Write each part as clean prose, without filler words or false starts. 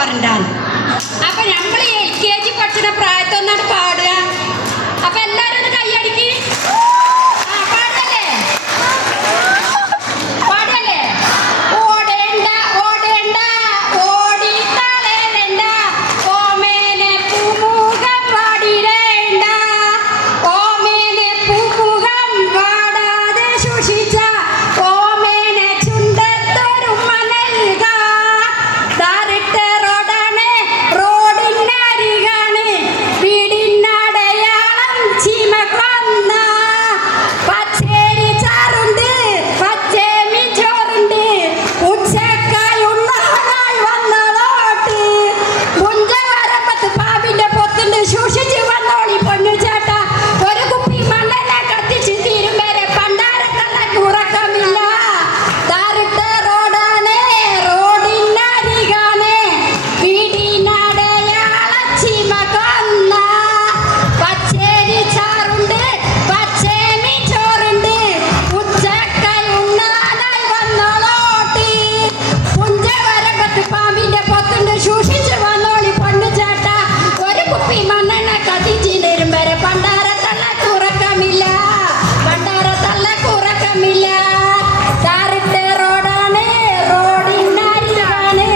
പോരണ്ടാണ്. അപ്പൊ നമ്മൾ LKG പഠിച്ച പ്രായത്തൊന്നാണ് പാടുക. അപ്പൊ എല്ലാരും ഒന്ന് കൈയടിക്ക്. പാടല്ലേ പാടല്ലേ. ഓടേണ്ട ഓടേണ്ട ഓടി തളരണ്ട ഓമേനെ പൂമുഖം വാടിരേണ്ട ഓമേനെ പൂമുഖം വാടാതെ സൂക്ഷിച്ച ഓമേനെ ചുണ്ടത്തൊരു മനൽക ദാരിട്ട് റോഡാണ് റോഡിനരികാണ് വീടിനടയാളം ചീമക്കൊന്ന പച്ചേരി ചാറുണ്ട് പച്ചേമി ചോറുണ്ട് ഉച്ചക്കായുള്ളവനായി വന്നതോട്ട് പുഞ്ച വരമ്പത്ത് പാമ്പിന്റെ പൊത്തുണ്ട് സൂക്ഷിച്ച് വന്നോളി പൊന്നു ചേട്ടാ. ഒരു കുപ്പി മണ്ണെണ്ണ കത്തിച്ച് തീരും വരെ പണ്ടാരക്കള്ളക്ക് ഉറക്കമില്ല. ദാരിട്ട് റോഡാണ് റോഡിനരികാണ് വീടിനടയാളം ചീമക്കൊന്ന പച്ചേരി ചാറുണ്ട് പച്ചേമി ചോറുണ്ട് ഉച്ചക്കായുണ്ണാനായി വന്നതോട്ട് പുഞ്ച വരമ്പത്ത് പാമ്പിന്റെ പൊത്തുണ്ട് സൂക്ഷിച്ച് വന്നോളി പൊന്നു ചേട്ടാ. ഒരു കുപ്പി മണ്ണെണ്ണ കത്തിച്ച് തരും വരെ പണ്ടാരത്തള്ളക്ക് ഉറക്കമില്ല. പണ്ടാരത്തള്ളക്ക് ഉറക്കമില്ല. ദാരിട്ട് റോഡാണ് റോഡിനരികാണ്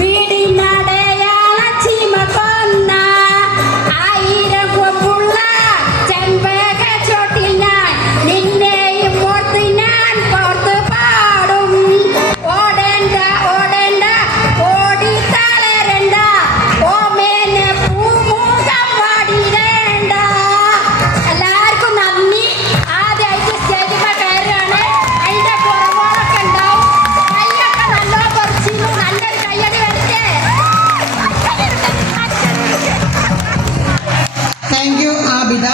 വീടിനടയാളം ചീമക്കൊന്ന 1000 കൊമ്പുള്ള ചെമ്പക ചോട്ടിൽ ഞാൻ നിന്നെയും ഓർത്ത് ഞാൻ കോർത്ത് പാടും. ഓടേണ്ട ഓടേണ്ട ഓടി തളരണ്ട ഓമേനെ പൂമുഖം വാടിരേണ്ട. എല്ലാവർക്കും നന്ദി. ആദ്യമായിട്ട് സ്റ്റേജിൽ കയറുകയാണ്. അതിന്റെ കുറവുകളൊക്കെ ഉണ്ടാവും. കൈയൊക്കെ നല്ലോ കുറച്ചിരുന്നു. നല്ലൊരു കയ്യടി വരട്ടെ. Thank you Abida.